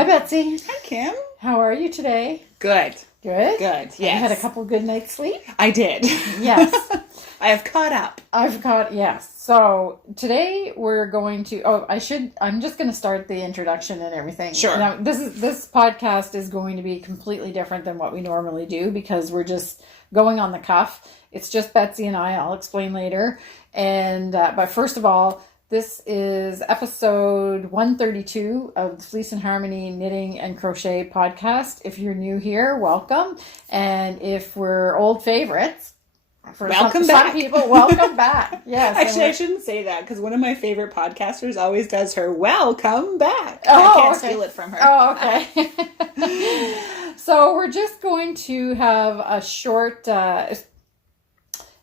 Hi, Betsy. Hi, Kim. How are you today? Good. Good? Good, yes. You had a couple good nights' sleep? I did. Yes. I have caught up. Yes. So today we're going to, I'm just going to start the introduction and everything. Sure. Now, this podcast is going to be completely different than what we normally do because we're just going on the cuff. It's just Betsy and I'll explain later. And, but first of all, this is episode 132 of the Fleece and Harmony Knitting and Crochet podcast. If you're new here, welcome. And if we're old favorites, Welcome back. Some people, welcome back. Yes. Actually, I shouldn't say that because one of my favorite podcasters always does her welcome back. Oh, I can't okay. steal it from her. Oh, okay. So we're just going to have a short...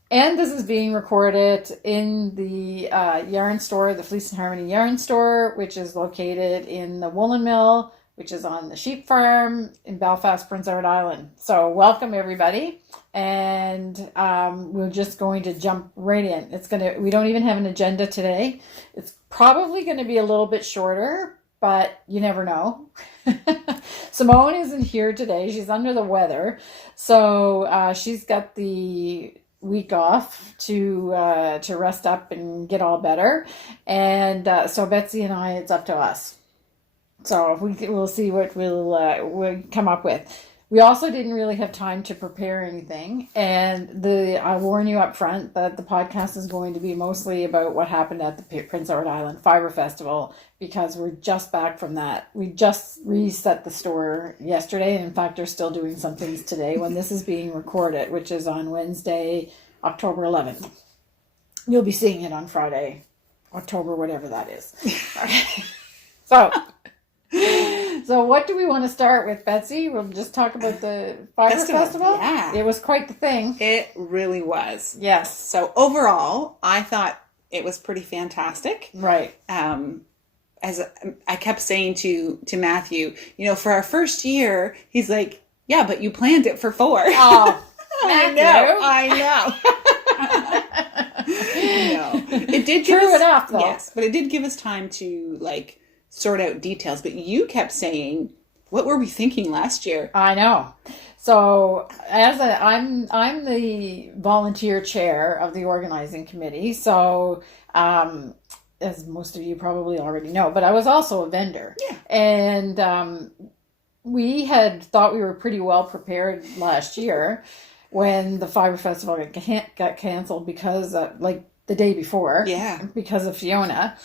and this is being recorded in the yarn store, the Fleece and Harmony yarn store, which is located in the Woolen Mill, which is on the sheep farm in Belfast, Prince Edward Island. So welcome everybody. And we're just going to jump right in. We don't even have an agenda today. It's probably going to be a little bit shorter, but you never know. Simone isn't here today. She's under the weather. So she's got the week off to rest up and get all better, and so Betsy and I, it's up to us. So we'll see what we'll come up with. We also didn't really have time to prepare anything, and I warn you up front that the podcast is going to be mostly about what happened at the Prince Edward Island Fibre Festival, because we're just back from that. We just reset the store yesterday, and in fact are still doing some things today when this is being recorded, which is on Wednesday, October 11th. You'll be seeing it on Friday, October whatever that is. Okay. So what do we want to start with, Betsy? We'll just talk about the Fibre Festival. Yeah. It was quite the thing. It really was. Yes. So overall, I thought it was pretty fantastic. Right. As I kept saying to Matthew, for our first year, he's like, yeah, but you planned it for 4. Oh, I know. It did give True us, enough, though. Yes, but it did give us time to sort out details. But you kept saying, what were we thinking last year? I know. So I'm the volunteer chair of the organizing committee. So as most of you probably already know, but I was also a vendor. Yeah. And we had thought we were pretty well prepared last year when the Fibre Festival got canceled because the day before. Yeah. Because of Fiona.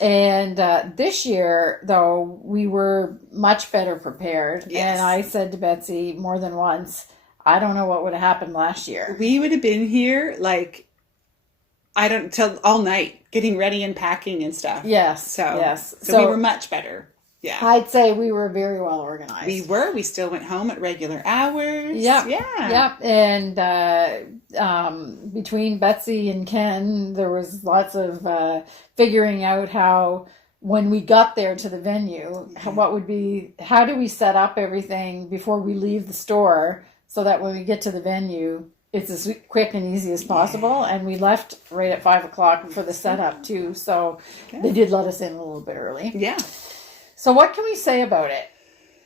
And this year, though, we were much better prepared. Yes. And I said to Betsy more than once, I don't know what would have happened last year. We would have been here till all night getting ready and packing and stuff. Yes. So we were much better. Yeah. I'd say we were very well organized. We were. We still went home at regular hours. Yep. Yeah. Yep. And between Betsy and Ken, there was lots of figuring out how, when we got there to the venue, how do we set up everything before we leave the store so that when we get to the venue, it's as quick and easy as possible. And we left right at 5:00 for the setup too. So They did let us in a little bit early. Yeah. So what can we say about it?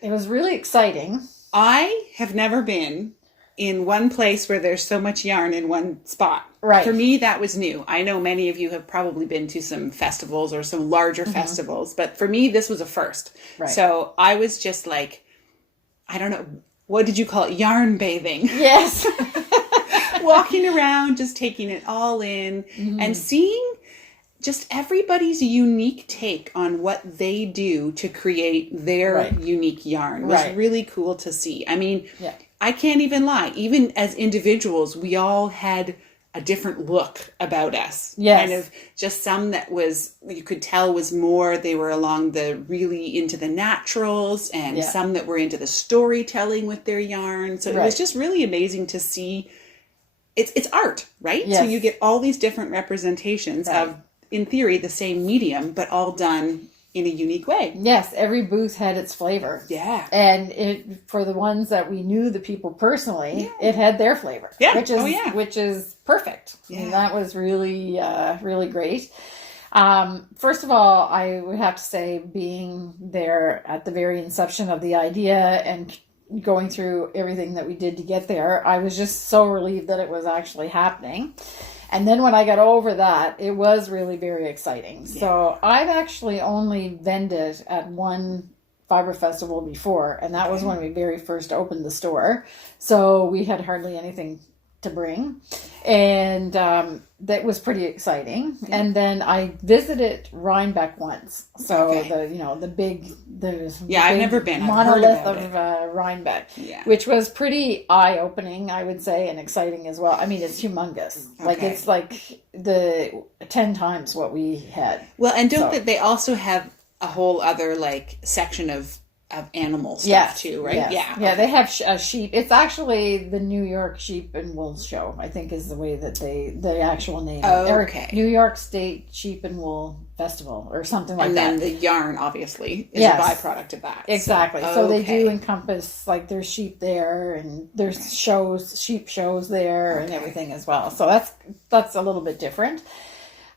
It was really exciting. I have never been in one place where there's so much yarn in one spot. Right. For me, that was new. I know many of you have probably been to some festivals or some larger festivals, but for me, this was a first. Right. So I was just I don't know, what did you call it? Yarn bathing. Yes. Walking around, just taking it all in and seeing just everybody's unique take on what they do to create their unique yarn was really cool to see. I mean, I can't even lie. Even as individuals, we all had a different look about us. Yes. Kind of just some that you could tell was more, they were along really into the naturals, and some that were into the storytelling with their yarn. So it was just really amazing to see. It's art, right? Yes. So you get all these different representations of, in theory, the same medium, but all done in a unique way. Yes, every booth had its flavor. Yeah. And for the ones that we knew the people personally, it had their flavor. Yeah. Which is perfect. Yeah. And that was really, really great. First of all, I would have to say being there at the very inception of the idea and going through everything that we did to get there, I was just so relieved that it was actually happening. And then when I got over that, it was really very exciting. Yeah. So I've actually only vended at one Fibre Festival before, and that was when we very first opened the store. So we had hardly anything to bring, and that was pretty exciting. Yeah. And then I visited Rhinebeck once, so the big I've never been monolith of Rhinebeck, which was pretty eye-opening, I would say, and exciting as well. I mean, it's humongous. Like it's like the 10 times what we had. Well, and they also have a whole other like section of animal stuff too, right? Yes. Yeah, they have sheep. It's actually the New York Sheep and Wool Show, I think is the way that the actual name. New York State Sheep and Wool Festival or something like that. And then the yarn obviously is a byproduct of that. Exactly. So they do encompass, like there's sheep there and there's sheep shows there and everything as well. So that's a little bit different.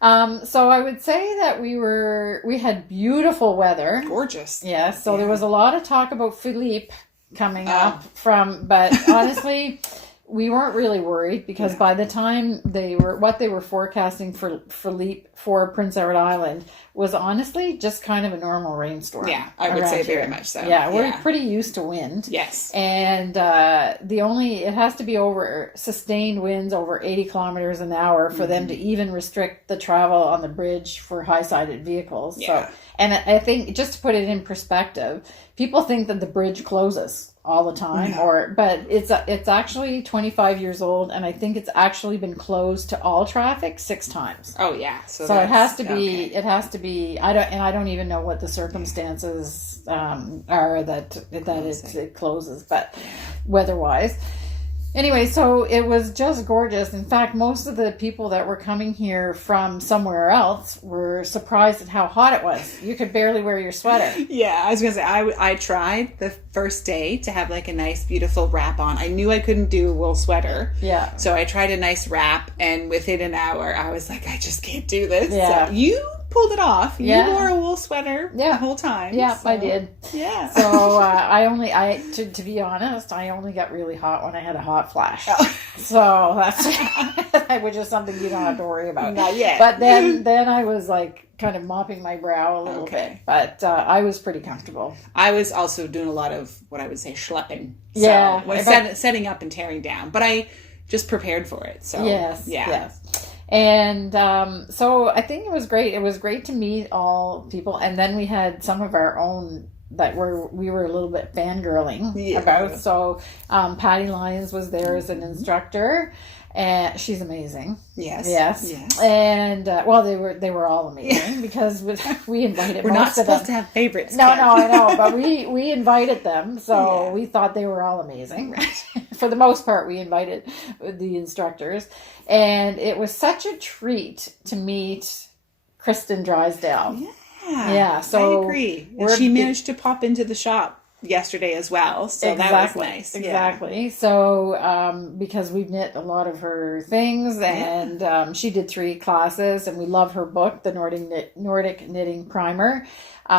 So I would say that we had beautiful weather. Gorgeous. Yeah. So there was a lot of talk about Philippe coming up but honestly, we weren't really worried because by the time they were forecasting for Philippe for Prince Edward Island was honestly just kind of a normal rainstorm. Yeah, I would say very much so. Yeah, we're pretty used to wind. Yes. And it has to be over sustained winds over 80 kilometers an hour for them to even restrict the travel on the bridge for high-sided vehicles. Yeah. So, and I think just to put it in perspective, people think that the bridge closes all the time, but it's actually 25 years old, and I think it's actually been closed to all traffic 6 times. Oh yeah, so it has to be. It has to be. I don't even know what the circumstances are that it closes, but weather-wise. Anyway, so it was just gorgeous. In fact, most of the people that were coming here from somewhere else were surprised at how hot it was. You could barely wear your sweater. Yeah, I was going to say, I tried the first day to have like a nice, beautiful wrap on. I knew I couldn't do a wool sweater. Yeah. So I tried a nice wrap, and within an hour, I was like, I just can't do this. Yeah. So you pulled it off. You wore a wool sweater the whole time. Yeah, so. I did. Yeah. So to be honest, I only got really hot when I had a hot flash. Oh. So that's which is something you don't have to worry about. Not yet. But then I was like kind of mopping my brow a little bit. But I was pretty comfortable. I was also doing a lot of what I would say schlepping. So, yeah. Setting up and tearing down. But I just prepared for it. So yes. And so I think it was great. It was great to meet all people. And then we had some of our own that we were a little bit fangirling about. So Patty Lyons was there as an instructor. And she's amazing. Yes. And they were all amazing because we invited. We're not supposed to have favorites. No, I know, but we invited them, so we thought they were all amazing. Right. For the most part, we invited the instructors, and it was such a treat to meet Kristen Drysdale. Yeah. So I agree. She managed to pop into the shop yesterday as well, so that was nice. Exactly. So because we've knit a lot of her things, and she did 3 classes, and we love her book, the Nordic Knitting Primer.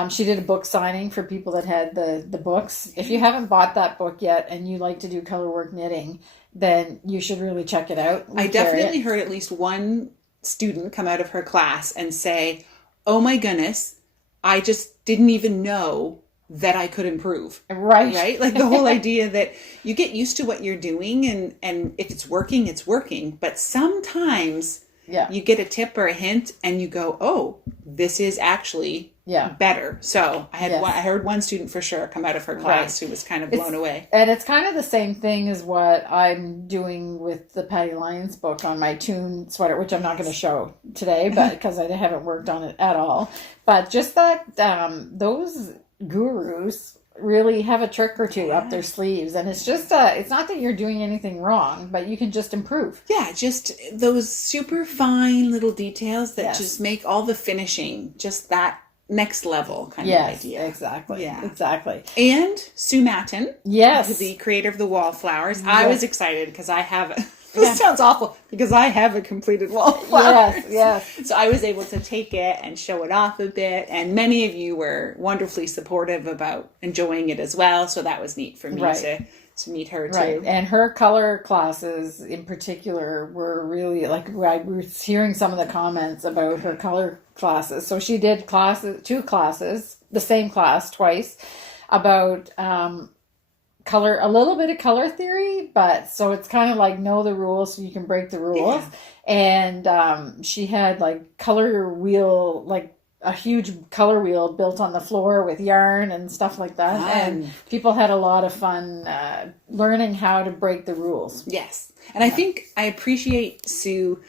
She did a book signing for people that had the books. If you haven't bought that book yet and you like to do colorwork knitting, then you should really check it out. I definitely heard at least one student come out of her class and say, "Oh my goodness, I just didn't even know that I could improve." Right? Like the whole idea that you get used to what you're doing, and if it's working. But sometimes you get a tip or a hint and you go, oh, this is actually better. So I heard one student for sure come out of her class who was kind of blown away. And it's kind of the same thing as what I'm doing with the Patty Lyons book on my Tune sweater, which I'm not going to show today, but because I haven't worked on it at all. But just that those gurus really have a trick or two up their sleeves, and it's just it's not that you're doing anything wrong, but you can just improve. Just those super fine little details that just make all the finishing just that next level kind of idea. Exactly. And Sue Matten, the creator of the Wallflowers. I was excited because I have This sounds awful because I have a completed wall. Yes. So I was able to take it and show it off a bit. And many of you were wonderfully supportive about enjoying it as well. So that was neat for me to meet her too. Right. And her color classes in particular were really like, I was hearing some of the comments about her color classes. So she did two classes, the same class twice, about color, a little bit of color theory, but so it's kind of like know the rules so you can break the rules. And she had like color wheel, like a huge color wheel built on the floor with yarn and stuff like that. And people had a lot of fun learning how to break the rules. Yes. And I think I appreciate Sue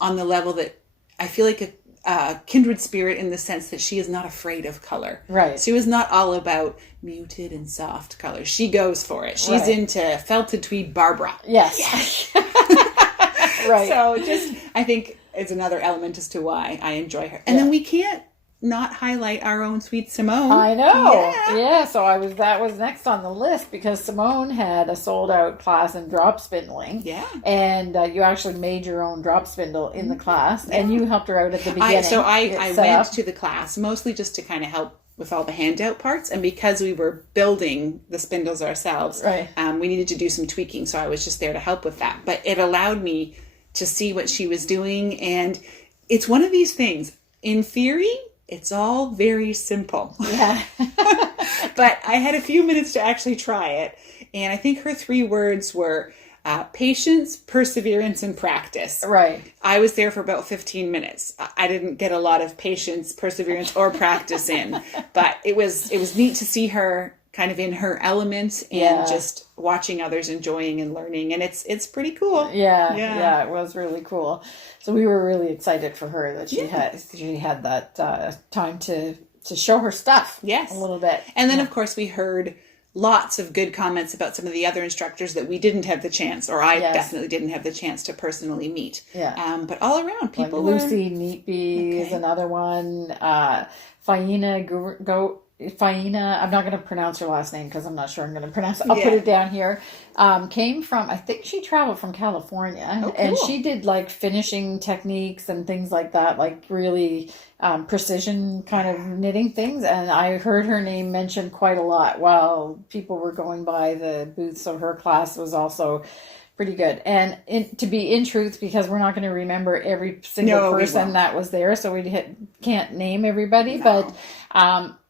on the level that I feel like a kindred spirit in the sense that she is not afraid of color. Right. Sue is not all about muted and soft colors. She goes for it. She's into felted tweed Barbara. Yes. Right. So just, I think it's another element as to why I enjoy her. And then we can't not highlight our own sweet Simone. I know. Yeah. So that was next on the list because Simone had a sold out class in drop spindling. Yeah. And you actually made your own drop spindle in the class and you helped her out at the beginning. I went to the class mostly just to kind of help with all the handout parts, and because we were building the spindles ourselves, we needed to do some tweaking, so I was just there to help with that. But it allowed me to see what she was doing, and it's one of these things. In theory, it's all very simple. Yeah. But I had a few minutes to actually try it, and I think her 3 words were patience, perseverance, and practice. Right. I was there for about 15 minutes. I didn't get a lot of patience, perseverance, or practice in, but it was neat to see her kind of in her element and just watching others enjoying and learning, and it's pretty cool. Yeah, it was really cool. So we were really excited for her that she had that time to show her stuff. Yes, a little bit. And then of course we heard lots of good comments about some of the other instructors that we didn't have the chance, or I definitely didn't have the chance to personally meet. Yeah. But all around, people like Lucy Neatby is another one. Faina, I'm not going to pronounce her last name because I'm not sure I'm going to pronounce it. I'll put it down here. Came from, I think she traveled from California. And she did like finishing techniques and things like that, like really precision kind of knitting things. And I heard her name mentioned quite a lot while people were going by the booth. So her class was also pretty good. And to be in truth, because we're not going to remember every single person that was there, so we can't name everybody, but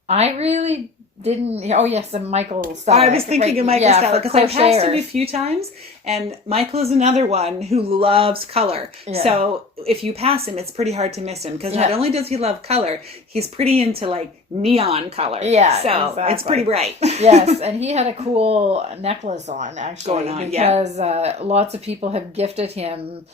I really didn't. Oh yes, and Michael Stella. I was thinking of Michael Stella because I passed him a few times, and Michael is another one who loves color. Yeah. So if you pass him, it's pretty hard to miss him because not only does he love color, he's pretty into like neon color. Yeah, so it's pretty bright. Yes, and he had a cool necklace on actually because lots of people have gifted him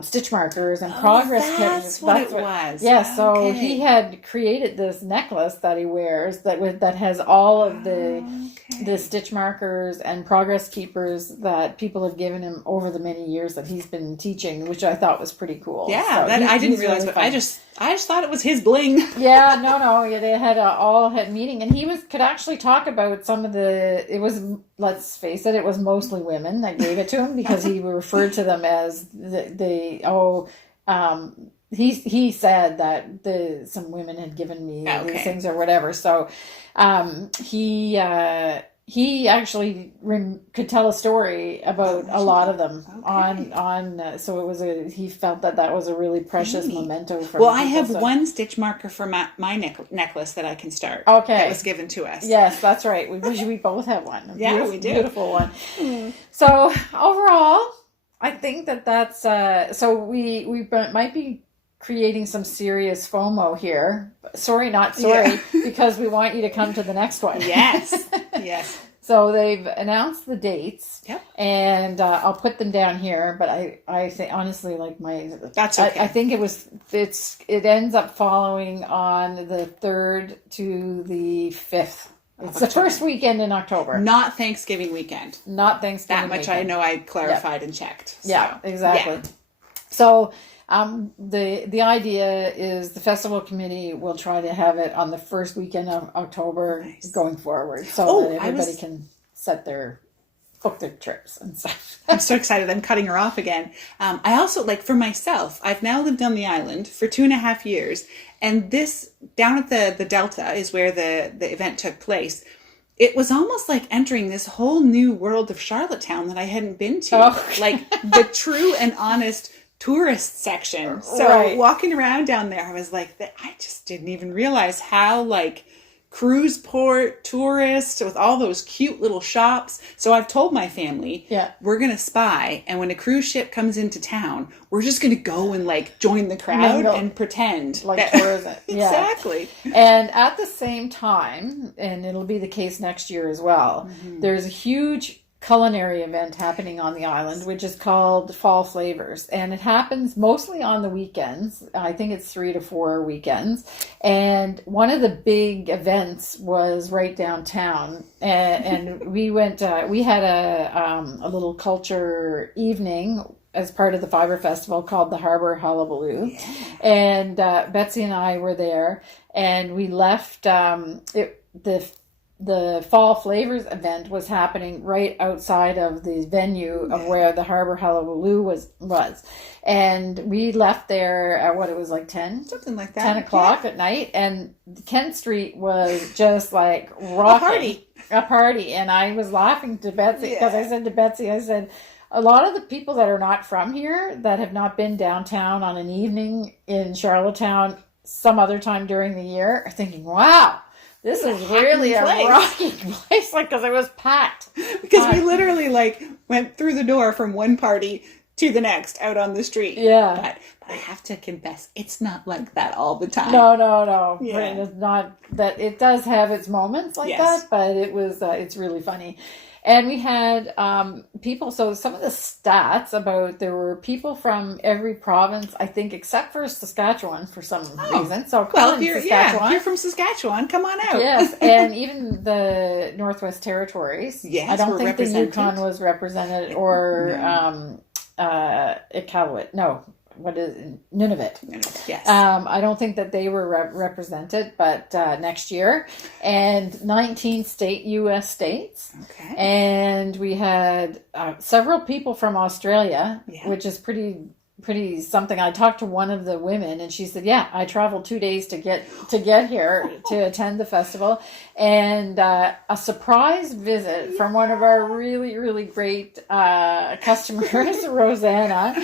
stitch markers and progress kits. That's what it was. Yeah, so he had created this necklace that he wears that has all of the stitch markers and progress keepers that people have given him over the many years that he's been teaching, which I thought was pretty cool. Yeah, so I didn't realize, really but I just thought it was his bling. Yeah, no, they had all had meeting, and he could actually talk about some of the. It was, let's face it was mostly women that gave it to him because he referred to them as he said that some women had given me these things or whatever. So he actually could tell a story about a lot of them on so it was he felt that was a really precious memento for I have one stitch marker for my necklace that I can start. That was given to us. Yes, that's right. We both have one. We do. Beautiful one. So overall, I think that's so we might be creating some serious FOMO here. Sorry, not sorry, because we want you to come to the next one. Yes. So they've announced the dates, and I'll put them down here. But I think honestly, like that's okay. I think it ends up following on the 3rd to the 5th. It's the first weekend in October. Not Thanksgiving weekend. Not Thanksgiving That much weekend. I know I clarified and checked. So. Yeah, exactly. Yeah. So the idea is the festival committee will try to have it on the first weekend of October going forward so that everybody can set their book their trips and stuff. I'm so excited. I'm cutting her off again. I also, like, for myself, I've now lived on the island for 2.5 years. And this, down at the Delta is where the event took place. It was almost like entering this whole new world of Charlottetown that I hadn't been to. Like the true and honest tourist section. So walking around down there, I was like, I just didn't even realize how, like, cruise port, tourist, with all those cute little shops. So I've told my family, we're going to spy. And when a cruise ship comes into town, we're just going to go and, like, join the crowd and pretend. Like tourism. Exactly. And at the same time, and it'll be the case next year as well, there's a huge culinary event happening on the island, which is called Fall Flavors, and it happens mostly on the weekends. I think it's 3 to 4 weekends, and one of the big events was right downtown, and we went. We had a little culture evening as part of the Fibre Festival called the Harbor Hullabaloo, and Betsy and I were there, and we left. The Fall Flavors event was happening right outside of the venue of where the Harbor Hullabaloo was. And we left there at what it was like 10? Something like that. 10 o'clock at night. And Kent Street was just like rocking. A party. And I was laughing to Betsy because I said to Betsy, I said, a lot of the people that are not from here, that have not been downtown on an evening in Charlottetown some other time during the year, are thinking, wow, this is really a rocking place, like, because it was packed. Because we literally, like, went through the door from one party to the next out on the street. Yeah. But I have to confess, it's not like that all the time. No. Yeah. It's not that. It does have its moments like that, but it was, it's really funny. And we had people, so some of the stats about, there were people from every province, I think, except for Saskatchewan for some reason. So if you're from Saskatchewan, come on out. Yes, and even the Northwest Territories. Yes, I don't think the Yukon was represented, or Iqaluit. No. What is Nunavut? Yes. I don't think that they were represented, but next year, and 19 U.S. states. Okay. And we had several people from Australia, which is pretty something. I talked to one of the women, and she said, "Yeah, I traveled 2 days to get here to attend the festival," and a surprise visit from one of our really, really great customers, Rosanna,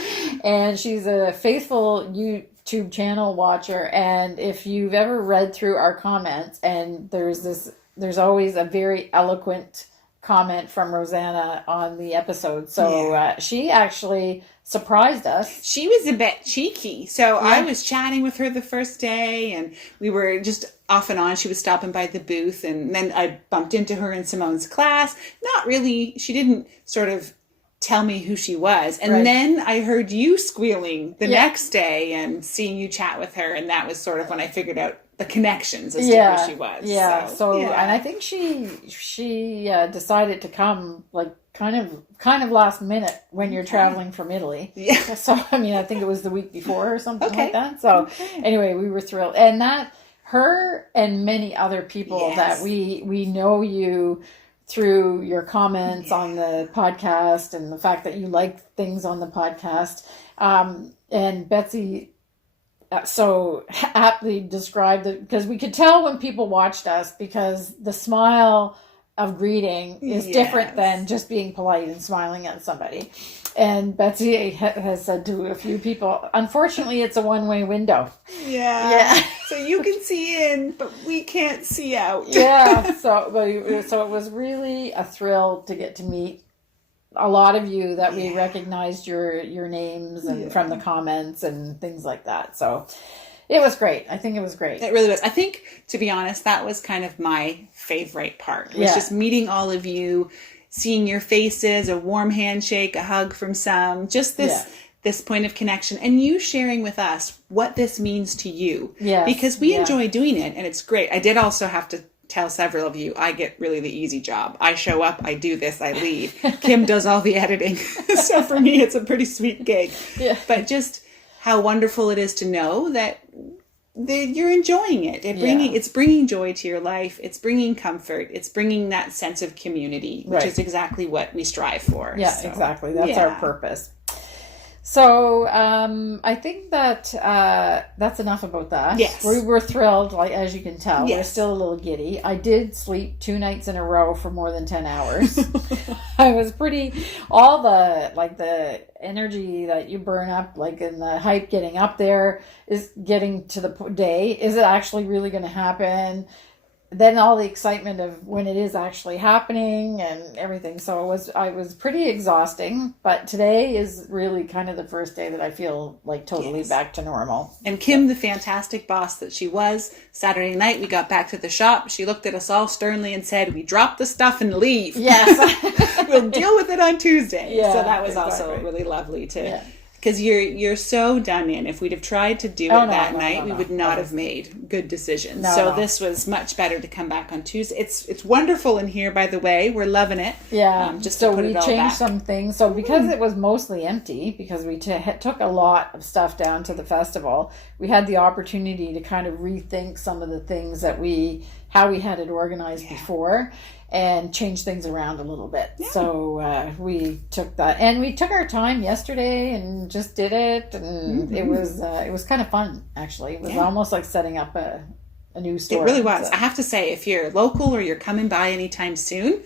and she's a faithful YouTube channel watcher. And if you've ever read through our comments, and there's always a very eloquent comment from Rosanna on the episode. So she actually surprised us. She was a bit cheeky. So I was chatting with her the first day, and we were just off and on. She was stopping by the booth, and then I bumped into her in Simone's class. Not really. She didn't sort of tell me who she was. And then I heard you squealing the next day and seeing you chat with her, and that was sort of when I figured out the connections as to who she was. So and I think she decided to come, like, kind of last minute when you're traveling from Italy. Yeah. So I mean, I think it was the week before or something like that. So anyway, we were thrilled, and that her and many other people that we know you through your comments on the podcast, and the fact that you like things on the podcast, and Betsy so aptly described it, because we could tell when people watched us, because the smile of greeting is different than just being polite and smiling at somebody. And Betsy has said to a few people, unfortunately, it's a one-way window. Yeah. So you can see in, but we can't see out. So it was really a thrill to get to meet a lot of you that we recognized your names and from the comments and things like that. So it was great. I think it was great. It really was. I think, to be honest, that was kind of my favorite part. It was just meeting all of you, seeing your faces, a warm handshake, a hug from some, just this point of connection, and you sharing with us what this means to you. Because we enjoy doing it, and it's great. I did also have to tell several of you, I get really the easy job. I show up, I do this, I leave. Kim does all the editing. So for me, it's a pretty sweet gig. But just how wonderful it is to know that you're enjoying it. It's bringing joy to your life. It's bringing comfort. It's bringing that sense of community, which is exactly what we strive for. Yeah, so, exactly. That's our purpose. So I think that that's enough about that. Yes. We were thrilled, like as you can tell. Yes. We're still a little giddy. I did sleep 2 nights in a row for more than 10 hours. I was all the energy that you burn up, like in the hype getting up there, is getting to the day. Is it actually really going to happen? Then all the excitement of when it is actually happening and everything. So I was pretty exhausting, but today is really kind of the first day that I feel like totally back to normal. And Kim, the fantastic boss that she was, Saturday night we got back to the shop. She looked at us all sternly and said, "We drop the stuff and leave. Yes. We'll deal with it on Tuesday." Yeah, so that was also really lovely to... Yeah. Because you're so done in. If we'd have tried to do it that night, we would not have made good decisions. This was much better to come back on Tuesday. It's wonderful in here, by the way. We're loving it. Yeah. Just so to put we it all changed back. some things. So because it was mostly empty, because we took a lot of stuff down to the festival, we had the opportunity to kind of rethink some of the things that how we had it organized before, and change things around a little bit. Yeah. So we took that, and we took our time yesterday and just did it, and it was kind of fun, actually. It was almost like setting up a new store. It really was. So. I have to say, if you're local or you're coming by anytime soon,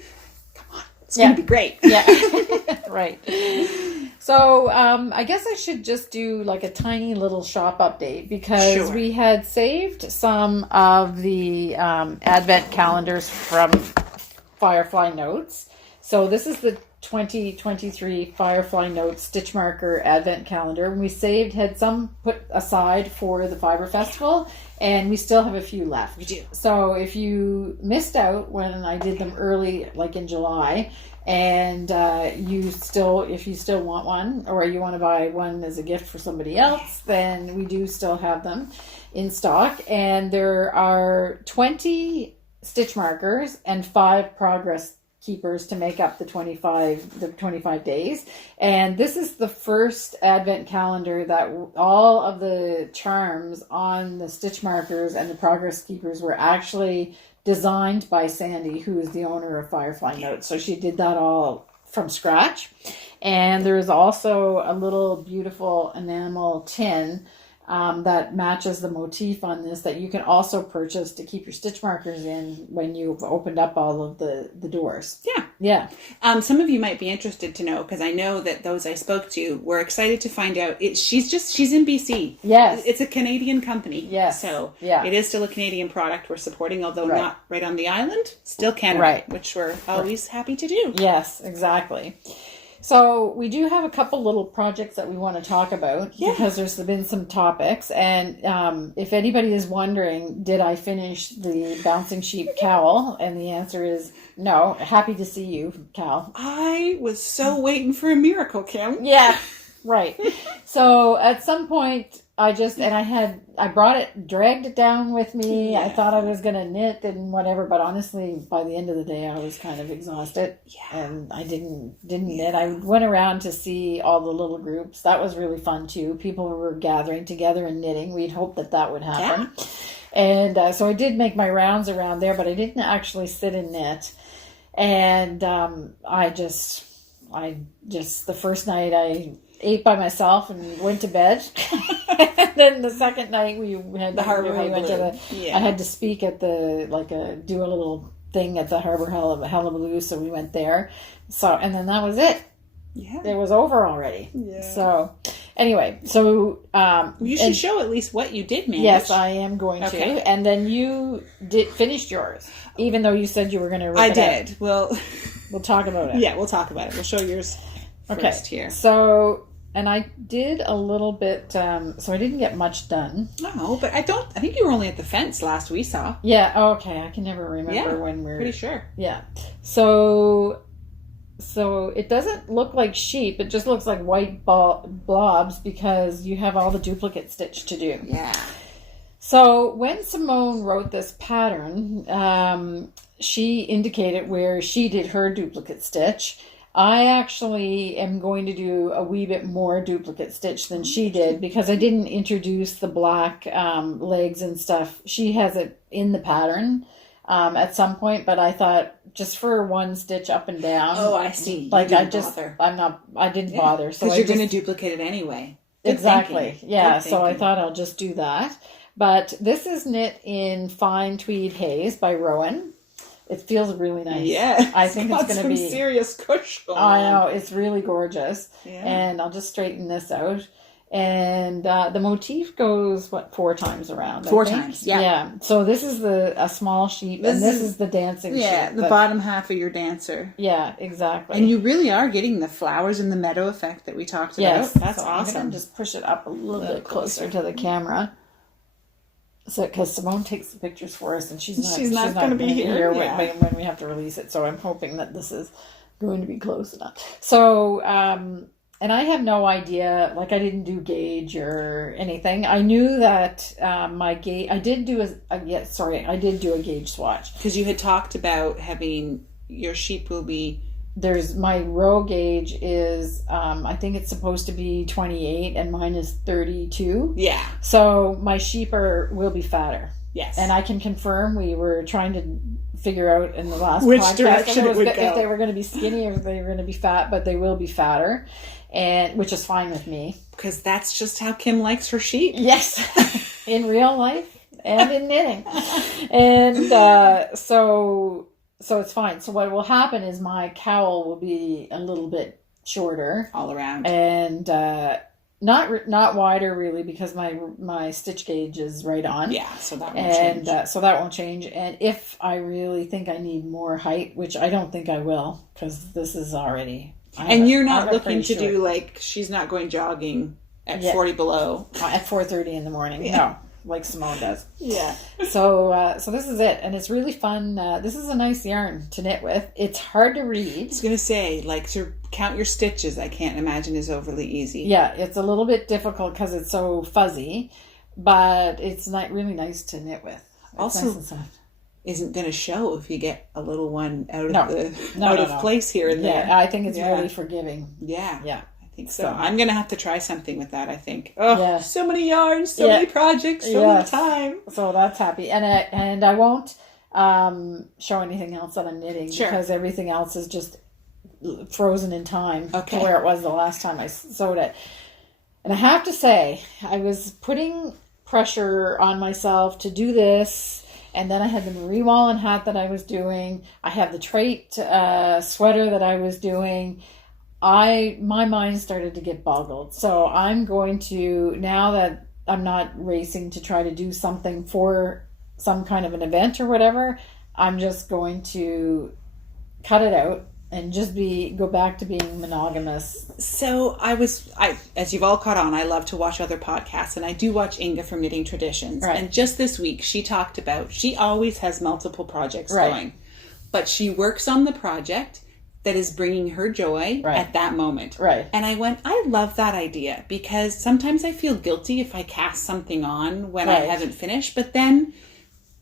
come on, it's going to be great. Yeah, right. So I guess I should just do like a tiny little shop update, because we had saved some of the advent calendars from Firefly Notes. So this is the 2023 Firefly Notes Stitch Marker Advent Calendar. We had some put aside for the Fibre Festival, and we still have a few left. We do. So if you missed out when I did them early, like in July, and if you still want one, or you want to buy one as a gift for somebody else, then we do still have them in stock. And there are 20 stitch markers and 5 progress keepers to make up the 25 days. And this is the first advent calendar that all of the charms on the stitch markers and the progress keepers were actually designed by Sandy, who is the owner of Firefly Notes. So she did that all from scratch. And there is also a little beautiful enamel tin that matches the motif on this, that you can also purchase to keep your stitch markers in when you've opened up all of the doors. Yeah. Some of you might be interested to know, because I know that those I spoke to were excited to find out. She's in BC. Yes. It's a Canadian company. Yes. So it is still a Canadian product we're supporting, although not right on the island. Still Canada, which we're always happy to do. Yes, exactly. So we do have a couple little projects that we want to talk about, because there's been some topics. And if anybody is wondering, did I finish the Bouncing Sheep Cowl? And the answer is no. Happy to see you, Cal. I was so waiting for a miracle, Kim. Yeah, right. So at some point, I brought it, dragged it down with me. I thought I was going to knit and whatever, but honestly, by the end of the day, I was kind of exhausted. And I didn't knit. I went around to see all the little groups. That was really fun too. People were gathering together and knitting. We'd hoped that would happen. And so I did make my rounds around there, but I didn't actually sit and knit. And the first night I ate by myself and went to bed. And then the second night we had the Harbor Hullabaloo. I had to speak at do a little thing at the Harbor Hullabaloo, so we went there. So, and then that was it. Yeah. It was over already. Yeah. So anyway, you should show at least what you did manage. Yes, I am going to. And then you finished yours, even though you said you were going to rip it did. out. Well, we'll talk about it. Yeah, we'll talk about it. We'll show yours first here. So, and I did a little bit, so I didn't get much done. Oh, but I think you were only at the fence last we saw. Yeah, okay. I can never remember when we're... pretty sure. Yeah. So it doesn't look like sheep. It just looks like white blobs, because you have all the duplicate stitch to do. Yeah. So when Simone wrote this pattern, she indicated where she did her duplicate stitch. I actually am going to do a wee bit more duplicate stitch than she did because I didn't introduce the black legs and stuff. She has it in the pattern at some point, but I thought just for one stitch up and down. Oh, I see. Like I didn't bother. So because you're going to duplicate it anyway. Good exactly. thinking. Yeah. Good So I thinking. thought I'll just do that. But this is knit in Fine Tweed Haze by Rowan. It feels really nice. Yeah. I think it's going to be serious cush going I on. know, it's really gorgeous. Yeah. And I'll just straighten this out. And the motif goes, 4 times around? 4 I think? times, yeah. Yeah. So this is a small sheep, and this is the dancing sheep. Yeah, the bottom half of your dancer. Yeah, exactly. And you really are getting the flowers in the meadow effect that we talked yes, about. That's so awesome. I'm going to just push it up a little bit closer to the camera. So, because Simone takes the pictures for us, and she's not going to be here when we have to release it. So I'm hoping that this is going to be close enough. So, and I have no idea. Like I didn't do gauge or anything. I knew that my gauge. I did do a gauge swatch because you had talked about having your sheep will be. There's my row gauge is I think it's supposed to be 28 and mine is 32. Yeah. So my sheep will be fatter. Yes. And I can confirm we were trying to figure out in the last which podcast direction it would go. if they were going to be skinny or if they were going to be fat, but they will be fatter, and which is fine with me because that's just how Kim likes her sheep. Yes, in real life and in knitting, and so it's fine. So what will happen is my cowl will be a little bit shorter all around, and not wider really because my stitch gauge is right on. Yeah, so that won't change. So that won't change. And if I really think I need more height, which I don't think I will, because this is already. And you're not looking to do like she's not going jogging at 40 below at 4:30 in the morning. Yeah. No. Like Simone does. Yeah. So this is it. And it's really fun. This is a nice yarn to knit with. It's hard to read. I was going to say, like, to count your stitches, I can't imagine is overly easy. Yeah, it's a little bit difficult because it's so fuzzy, but it's not really nice to knit with. It's also, nice isn't going to show if you get a little one out of place here and there. Yeah, I think it's really forgiving. Yeah. Yeah. I think so. I'm going to have to try something with that, I think. Oh, yeah. So many yarns, so many projects, so little time. So that's happy. And I won't show anything else that I'm knitting because everything else is just frozen in time to where it was the last time I sewed it. And I have to say, I was putting pressure on myself to do this, and then I had the Marie Wallen hat that I was doing. I have the trait sweater that I was doing. My mind started to get boggled. So I'm going to, now that I'm not racing to try to do something for some kind of an event or whatever, I'm just going to cut it out and just go back to being monogamous. So as you've all caught on, I love to watch other podcasts, and I do watch Inga from Knitting Traditions. Right. And just this week, she talked about, she always has multiple projects going, but she works on the project that is bringing her joy at that moment. Right. And I went, I love that idea, because sometimes I feel guilty if I cast something on when I haven't finished, but then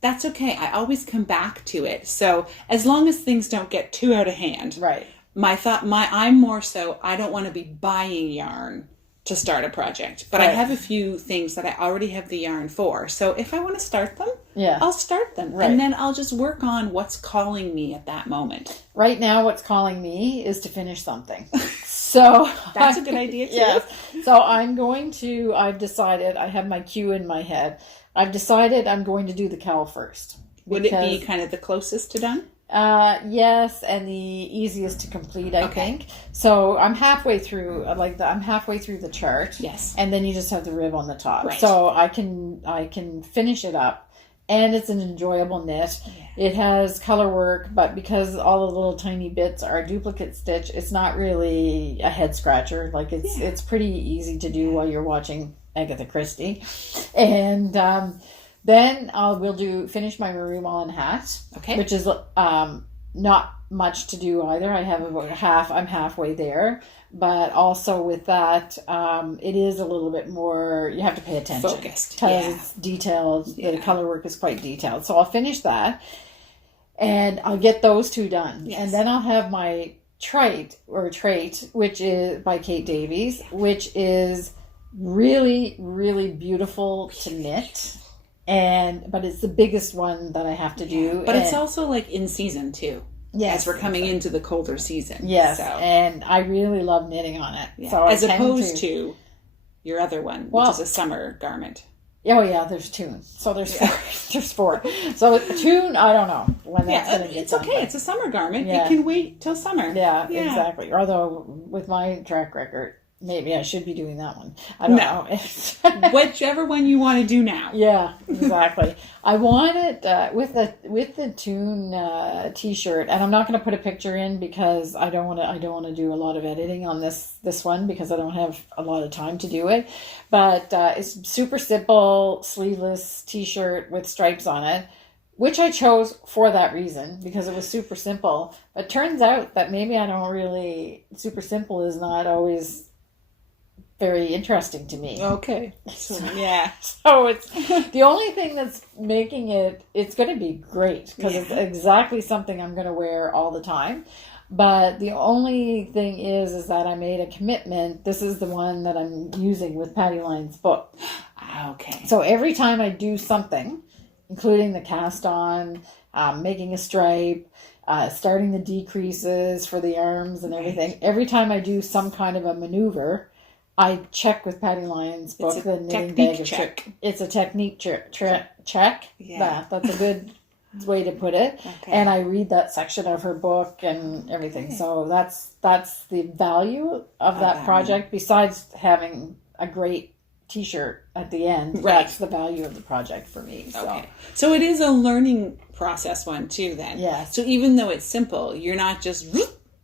that's okay. I always come back to it. So as long as things don't get too out of hand. Right. I'm more so, I don't want to be buying yarn to start a project, but I have a few things that I already have the yarn for. So if I want to start them, I'll start them. Right. And then I'll just work on what's calling me at that moment. Right now, what's calling me is to finish something. So that's a good idea too. Yes. So I've decided, I have my cue in my head. I've decided I'm going to do the cowl first. Would it be kind of the closest to done? Yes, and the easiest to complete, I think. So I'm halfway through. I'm halfway through the chart. Yes, and then you just have the rib on the top. Right. So I can finish it up, and it's an enjoyable knit. Yeah. It has color work, but because all the little tiny bits are duplicate stitch, it's not really a head scratcher. Like it's pretty easy to do while you're watching Agatha Christie, and then we'll finish my Marie Wallen hat, which is not much to do either. I have about I'm halfway there, but also with that, it is a little bit more, you have to pay attention. Focused. Because it's detailed, the color work is quite detailed. So I'll finish that, and I'll get those two done. Yes. And then I'll have my Trait, which is by Kate Davies, which is really, really beautiful to knit. But it's the biggest one that I have to do. But it's also like in season too. Yes. As we're coming into the colder season. Yes. So. And I really love knitting on it. Yeah. So as opposed to your other one, which is a summer garment. Oh yeah, there's Tune. So there's four. There's four. So Tune, I don't know when that's going to get it's done. okay. It's a summer garment. Yeah. It can wait till summer. Yeah, exactly. Although with my track record, maybe I should be doing that one. I don't know. Whichever one you want to do now. Yeah, exactly. I want it with the Tune T-shirt, and I'm not going to put a picture in because I don't want to do a lot of editing on this one because I don't have a lot of time to do it. But it's super simple sleeveless T-shirt with stripes on it, which I chose for that reason because it was super simple. But turns out that maybe super simple is not always very interesting to me. Okay. So, yeah. So it's the only thing that's making it's going to be great because it's exactly something I'm going to wear all the time. But the only thing is that I made a commitment. This is the one that I'm using with Patty Lyon's book. Okay. So every time I do something, including the cast on, making a stripe, starting the decreases for the arms and everything, every time I do some kind of a maneuver, I check with Patty Lyon's book, The Knitting Bag of Tricks. It's a technique check. Yeah. That's a good way to put it. Okay. And I read that section of her book and everything. Okay. So that's the value of that project. Besides having a great T-shirt at the end, that's the value of the project for me. So. Okay. So it is a learning process one too then. Yeah. So even though it's simple, you're not just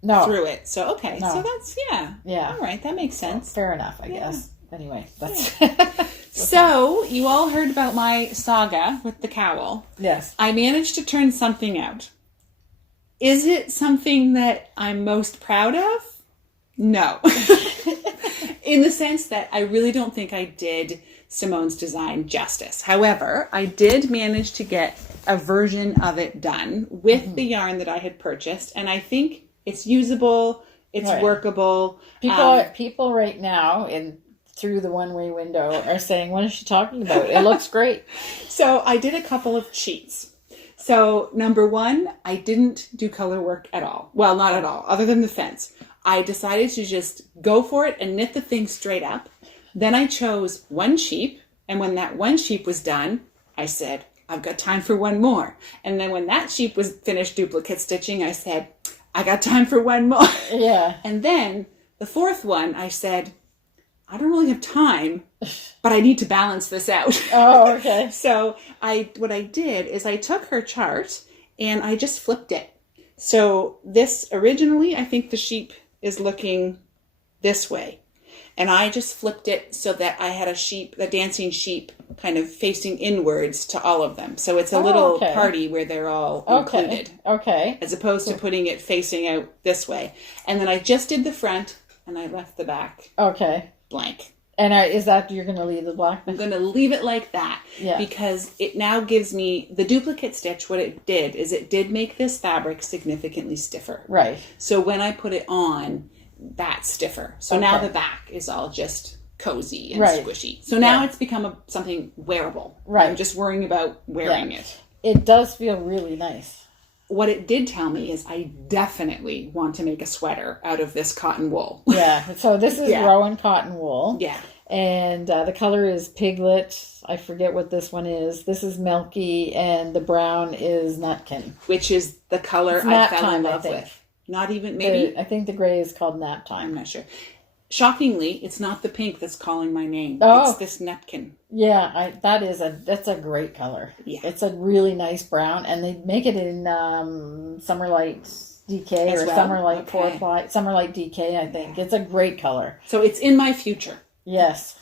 through it. So, okay. No. So that's, yeah. All right. That makes sense. Well, fair enough, I guess. Anyway, that's... So, you all heard about my saga with the cowl. Yes. I managed to turn something out. Is it something that I'm most proud of? No. In the sense that I really don't think I did Simone's design justice. However, I did manage to get a version of it done with the yarn that I had purchased, and I think it's usable, it's workable. People right now through the one-way window are saying, what is she talking about? It looks great. So I did a couple of cheats. So number one, I didn't do color work at all. Well, not at all, other than the fence. I decided to just go for it and knit the thing straight up. Then I chose one sheep, and when that one sheep was done, I said, I've got time for one more. And then when that sheep was finished duplicate stitching, I said, I got time for one more. Yeah. And then the fourth one, I said, I don't really have time, but I need to balance this out. Oh, okay. So what I did is I took her chart and I just flipped it. So this originally, I think the sheep is looking this way. And I just flipped it so that I had a dancing sheep kind of facing inwards to all of them. So it's a little party where they're all included. Okay. As opposed to putting it facing out this way. And then I just did the front and I left the back blank. And is that you're going to leave the black? I'm going to leave it like that. Yeah. Because it now gives me the duplicate stitch. What it did is it did make this fabric significantly stiffer. Right. So when I put it on, that's stiffer. So now the back is all just cozy and squishy. So now it's become something wearable. Right. I'm just worrying about wearing it. It does feel really nice. What it did tell me is I definitely want to make a sweater out of this cotton wool. Yeah. So this is Rowan cotton wool. Yeah. And the color is Piglet. I forget what this one is. This is Milky, and the brown is Nutkin. Which is the color I fell in love with. Not even, maybe? I think the gray is called Nap Time. I'm not sure. Shockingly, it's not the pink that's calling my name. Oh. It's this Nutkin. Yeah, that's a great color. Yeah. It's a really nice brown, and they make it in Summerlight DK or Summerlight Forthlight. Summerlight DK, I think. It's a great color. So it's in my future. Yes.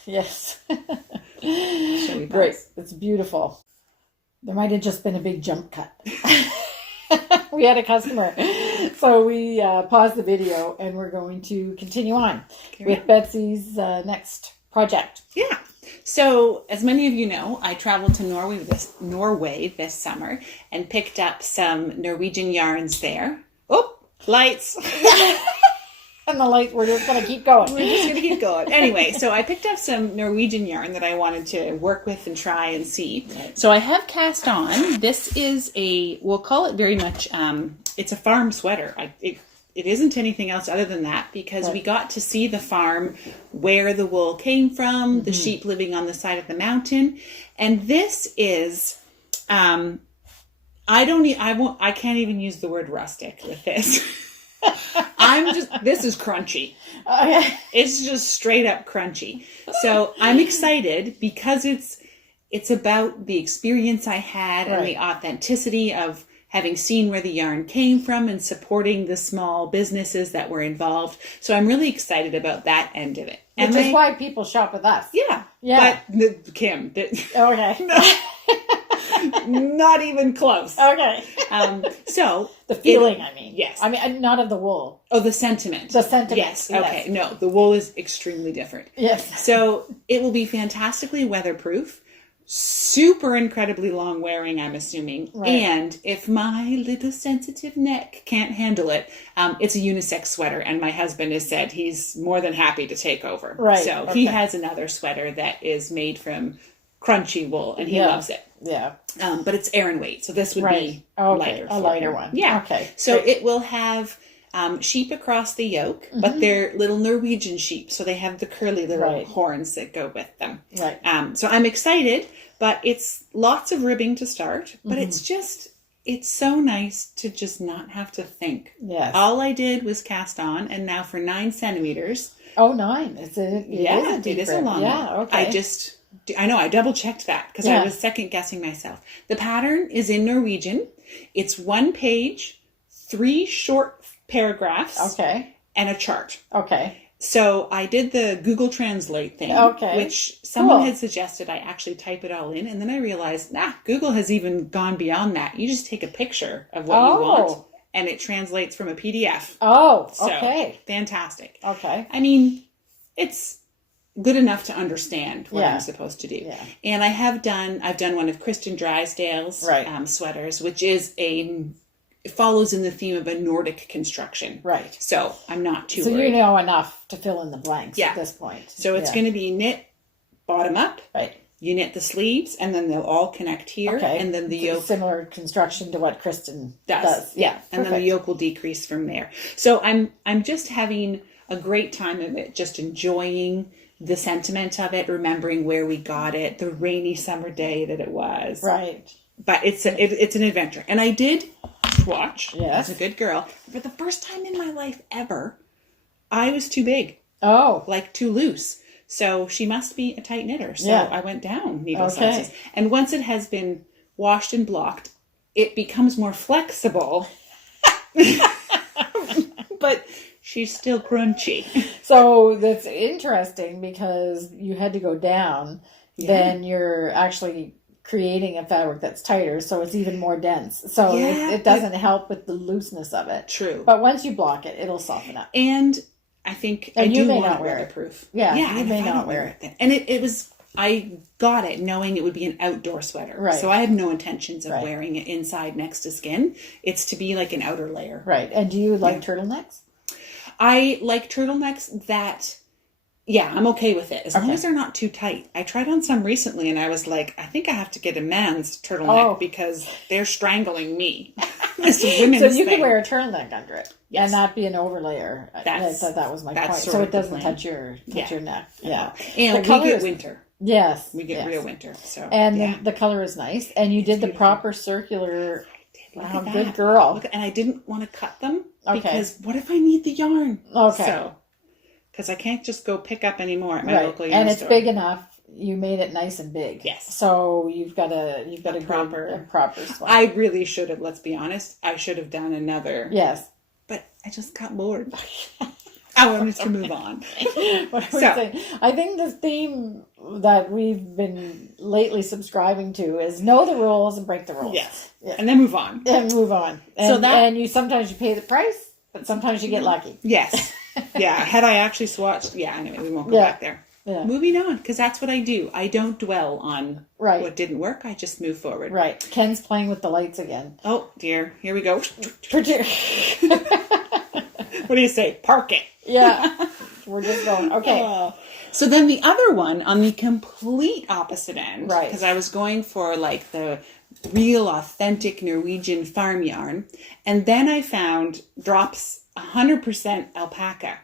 Great. It's beautiful. There might have just been a big jump cut. We had a customer. So we paused the video and we're going to continue on with Betsy's next project. Yeah. So as many of you know, I traveled to Norway this summer and picked up some Norwegian yarns there. Oh, Lights. And the light, we're just going to keep going. We're just going to keep going. Anyway, so I picked up some Norwegian yarn that I wanted to work with and try and see. So I have cast on. This is we'll call it very much, it's a farm sweater. It isn't anything else other than that, because we got to see the farm where the wool came from, the sheep living on the side of the mountain. And this is, I can't even use the word rustic with this. This is crunchy. Okay. It's just straight up crunchy. So I'm excited because it's about the experience I had and the authenticity of having seen where the yarn came from and supporting the small businesses that were involved. So I'm really excited about that end of it. Which is why people shop with us. Yeah. Yeah. But Kim. Okay. Not even close. Okay. So the feeling, I mean. Yes. I mean, not of the wool. Oh, the sentiment. The sentiment. Yes. Okay. No, the wool is extremely different. Yes. So it will be fantastically weatherproof, super incredibly long wearing, I'm assuming. Right. And if my little sensitive neck can't handle it, it's a unisex sweater. And my husband has said he's more than happy to take over. Right. So he has another sweater that is made from crunchy wool and he loves it. Yeah. But it's Aran weight. So this would be lighter. A lighter one. Yeah. Okay. So it will have sheep across the yoke, but they're little Norwegian sheep. So they have the curly little horns that go with them. Right. So I'm excited, but it's lots of ribbing to start. But it's so nice to just not have to think. Yes. All I did was cast on, and now for 9 centimeters. Oh, 9. It is a long one. Yeah, okay. I know, I double checked that because I was second guessing myself. The pattern is in Norwegian. It's 1 page, 3 short paragraphs. Okay. And a chart. Okay. So I did the Google Translate thing, which someone had suggested I actually type it all in. And then I realized, Google has even gone beyond that. You just take a picture of what you want and it translates from a PDF. Oh, okay. So, fantastic. Okay. I mean, it's good enough to understand what I'm supposed to do. Yeah. And I've done one of Kristen Drysdale's sweaters, which is it follows in the theme of a Nordic construction. Right. So I'm not too worried. So you know enough to fill in the blanks at this point. So it's going to be knit bottom up. Right. You knit the sleeves and then they'll all connect here. Okay. And then the yoke. Similar construction to what Kristen does. Yeah. And then the yoke will decrease from there. So I'm just having a great time of it, just enjoying the sentiment of it, remembering where we got it, the rainy summer day that it was. Right. But it's an adventure. And I did swatch. Yes. As a good girl. For the first time in my life ever, I was too big. Oh. Like too loose. So she must be a tight knitter. So I went down needle sizes. And once it has been washed and blocked, it becomes more flexible. But she's still crunchy. So that's interesting because you had to go down. Yeah. Then you're actually creating a fabric that's tighter, so it's even more dense. So it doesn't help with the looseness of it. True. But once you block it, it'll soften up. And I think I do want weatherproof. Yeah, you may not wear it. And it was, I got it knowing it would be an outdoor sweater. Right. So I have no intentions of wearing it inside next to skin. It's to be like an outer layer. Right. And do you like turtlenecks? I like turtlenecks that, I'm okay with it. As long as they're not too tight. I tried on some recently and I was like, I think I have to get a man's turtleneck because they're strangling me. This women's So you can wear a turtleneck under it and not be an overlayer. That was my point. So it doesn't touch your neck. Yeah. And we get winter. Yes. We get real winter. So And the color is nice. And you did the proper circular. Wow, good girl. And I didn't want to cut them because what if I need the yarn? Okay. So, because I can't just go pick up anymore at my local yarn store. And it's big enough. You made it nice and big. Yes. So you've got a proper swatch. I really should have. Let's be honest. I should have done another. Yes. But I just got bored. I wanted to move on. I think the theme that we've been lately subscribing to is know the rules and break the rules. Yes. Yeah. And then move on. And you sometimes you pay the price, but sometimes you get lucky. Yes. Yeah. Had I actually swatched, anyway, we won't go back there. Yeah. Moving on, because that's what I do. I don't dwell on what didn't work. I just move forward. Right. Ken's playing with the lights again. Oh, dear. Here we go. What do you say? Park it. Yeah. We're just going, okay. So then the other one on the complete opposite end, right? Because I was going for like the real authentic Norwegian farm yarn. And then I found Drops 100% alpaca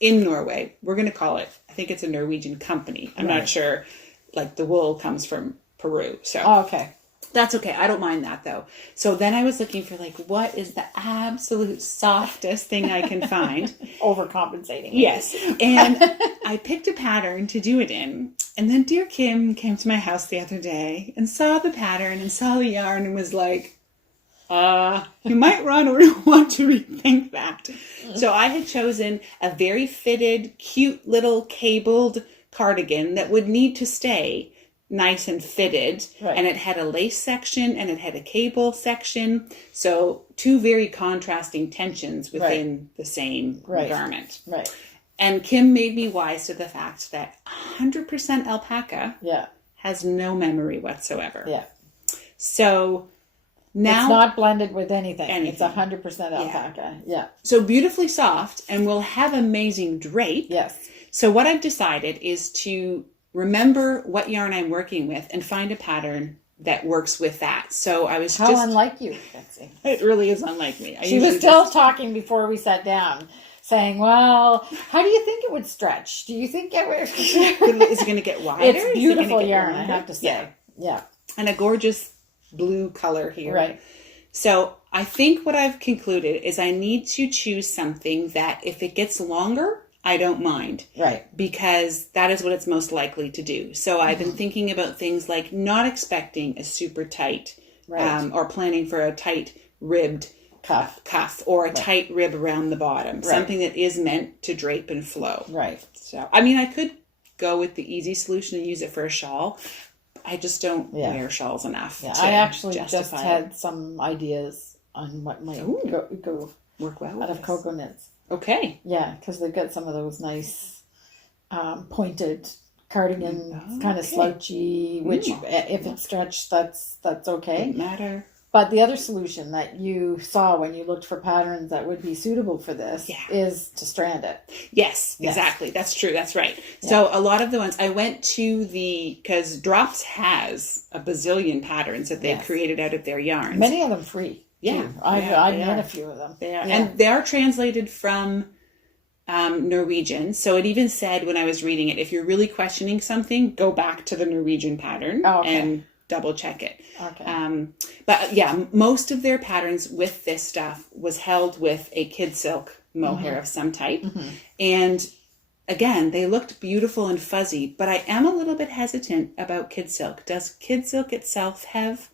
in Norway. We're going to call it, I think it's a Norwegian company. I'm not sure. Like the wool comes from Peru. So Okay. That's okay. I don't mind that though. So then I was looking for like, what is the absolute softest thing I can find? Overcompensating. Yes. And I picked a pattern to do it in. And then dear Kim came to my house the other day and saw the pattern and saw the yarn and was like, you might want to rethink that. So I had chosen a very fitted, cute little cabled cardigan that would need to stay nice and fitted, and it had a lace section and it had a cable section, so two very contrasting tensions within the same garment. And Kim made me wise to the fact that 100% alpaca has no memory whatsoever. So now it's not blended with anything. It's 100% alpaca. So beautifully soft, and will have amazing drape. So what I've decided is to remember what yarn I'm working with and find a pattern that works with that. So I was How unlike you, Betsy. It really is unlike me. She was still talking before we sat down, saying, well, how do you think it would stretch? Do you think it would... Is it going to get wider? It's beautiful yarn, I have to say. Yeah. And a gorgeous blue color here. So I think what I've concluded is I need to choose something that if it gets longer, I don't mind. Because that is what it's most likely to do. So I've been thinking about things like not expecting a super tight, or planning for a tight ribbed cuff or a tight rib around the bottom. Something that is meant to drape and flow. So, I mean, I could go with the easy solution and use it for a shawl. I just don't wear shawls enough. I actually just had some ideas on what might go work well out of cocoa knits. Okay. Yeah, because they've got some of those nice pointed cardigans, kind of slouchy, which if it's stretched, that's okay. Doesn't matter. But the other solution that you saw when you looked for patterns that would be suitable for this is to strand it. Yes, exactly. That's true. That's right. So a lot of the ones I went to because Drops has a bazillion patterns that they've created out of their yarns. Many of them free. Yeah, I've made a few of them. And they are translated from Norwegian. So it even said when I was reading it, if you're really questioning something, go back to the Norwegian pattern and double check it. But yeah, most of their patterns with this stuff was held with a kid silk mohair of some type. And again, they looked beautiful and fuzzy, but I am a little bit hesitant about kid silk. Does kid silk itself have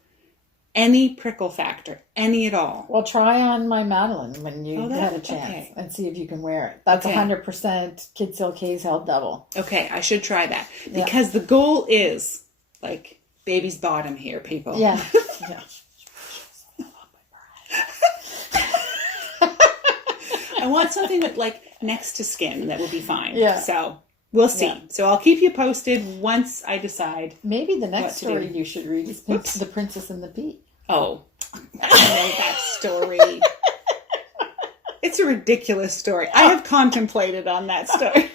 any prickle factor, any at all? Well, try on my Madeline when you have a chance and see if you can wear it. That's 100% Kid Silk Haze held double. Okay, I should try that because the goal is like baby's bottom here, people. Yeah. I want something that like next to skin that will be fine. Yeah. So we'll see. Yeah. So I'll keep you posted once I decide. Maybe the next story you should read is The Princess and the Pea. Oh, I know that story. It's a ridiculous story. I have contemplated on that story.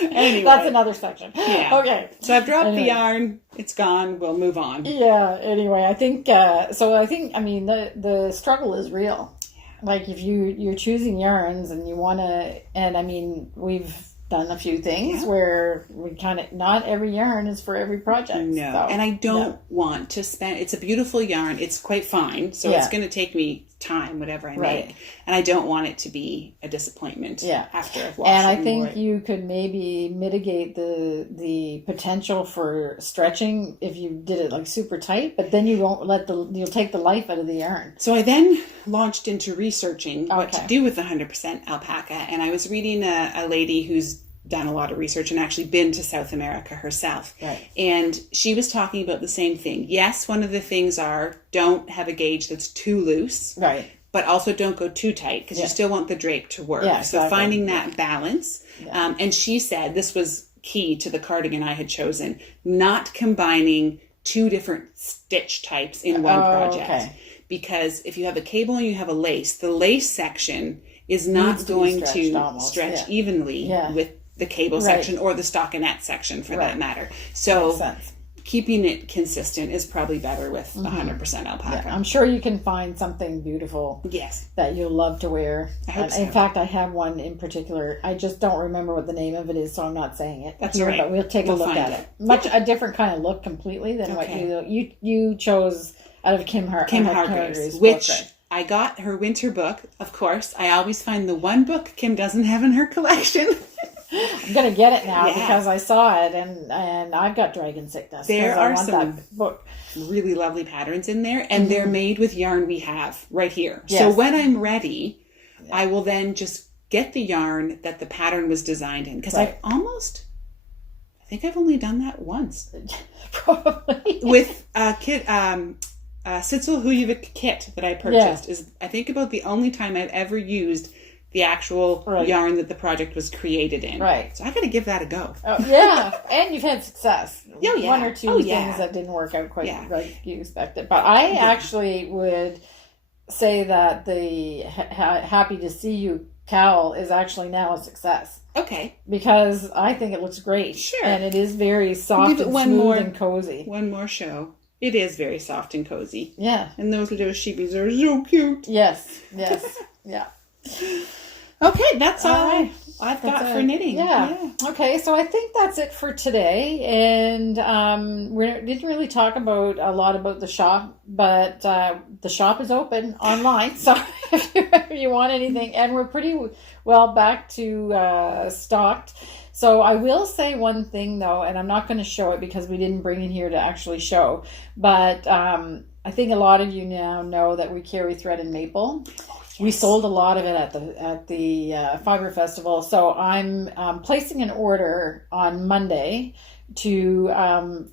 Anyway. That's another section. Yeah. Okay. So I've dropped the yarn. It's gone. We'll move on. Yeah. Anyway, I think, I mean, the struggle is real. Like if you're choosing yarns and you want to, and I mean, we've done a few things where we kind of, not every yarn is for every project. No. So, and I don't want to spend, it's a beautiful yarn. It's quite fine. So it's going to take me time, whatever I make. And I don't want it to be a disappointment after I've washed it. And I think you could maybe mitigate the potential for stretching if you did it like super tight, but then you won't you'll take the life out of the yarn. So I then launched into researching what to do with 100% alpaca. And I was reading a lady who's done a lot of research and actually been to South America herself. And she was talking about the same thing. Yes, one of the things are don't have a gauge that's too loose. But also don't go too tight because you still want the drape to work. So finding that balance. And she said this was key to the cardigan I had chosen, not combining two different stitch types in one project. Because if you have a cable and you have a lace, the lace section is not Needs to be going stretched to almost, stretch yeah. evenly Yeah. with the cable Right. section or the stockinette section for that matter. So Makes sense. keeping it consistent is probably better with 100% alpaca. Yeah, I'm sure you can find something beautiful Yes. that you'll love to wear. I hope so. In fact, I have one in particular. I just don't remember what the name of it is, so I'm not saying it That's here, all right. but we'll take a look find at it. Much a different kind of look completely than Okay. what you chose out of Kim Hargrave's which book, right? I got her winter book, of course. I always find the one book Kim doesn't have in her collection. I'm gonna get it now Yeah. because I saw it and I've got dragon sickness. There 'cause I are want some that book. really lovely patterns in there, and they're made with yarn we have right here. So Yes. when I'm ready, I will then just get the yarn that the pattern was designed in, because Right. I think I've only done that once Probably. with a kit, Sitzel Huyvik kit that I purchased. Is I think about the only time I've ever used the actual yarn that the project was created in. Right. So I got to give that a go. Oh, yeah, and you've had success. Oh, yeah. One or two Oh, things yeah. that didn't work out quite Yeah. like you expected. But I actually would say that the Happy to See You cowl is actually now a success. Okay. Because I think it looks great. Sure. And it is very soft Give it and one smooth more- and cozy. One more show. It is very soft and cozy. Yeah. And those little sheepies are so cute. Yes. Yeah. Okay, that's all right. I've got That's for it. knitting. Yeah. Okay, so I think that's it for today. And we didn't really talk about a lot about the shop, but the shop is open online. So if you want anything, and we're pretty well back to stocked. So I will say one thing though, and I'm not going to show it because we didn't bring it here to actually show, but I think a lot of you now know that we carry thread and maple. We sold a lot of it at the Fibre Festival, so I'm placing an order on Monday to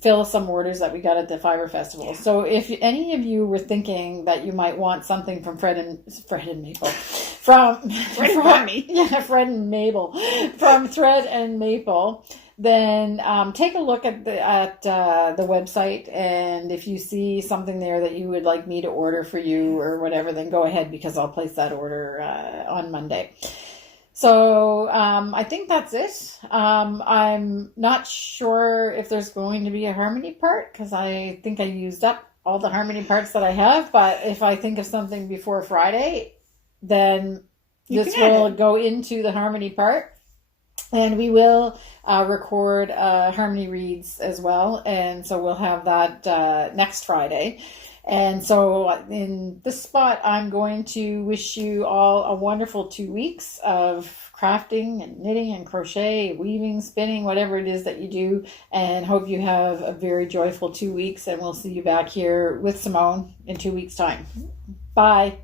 fill some orders that we got at the Fibre Festival. Yeah. So if any of you were thinking that you might want something from Fred and Maple, from Fred and Mabel, from Thread and Maple, then take a look at the website, and if you see something there that you would like me to order for you or whatever, then go ahead because I'll place that order on Monday. So I think that's it. I'm not sure if there's going to be a harmony part because I think I used up all the harmony parts that I have, but if I think of something before Friday, then this will go into the harmony part. And we will record harmony reads as well. And so we'll have that next Friday. And so in this spot, I'm going to wish you all a wonderful 2 weeks of crafting and knitting and crochet, weaving, spinning, whatever it is that you do. And hope you have a very joyful 2 weeks. And we'll see you back here with Simone in 2 weeks' time. Bye.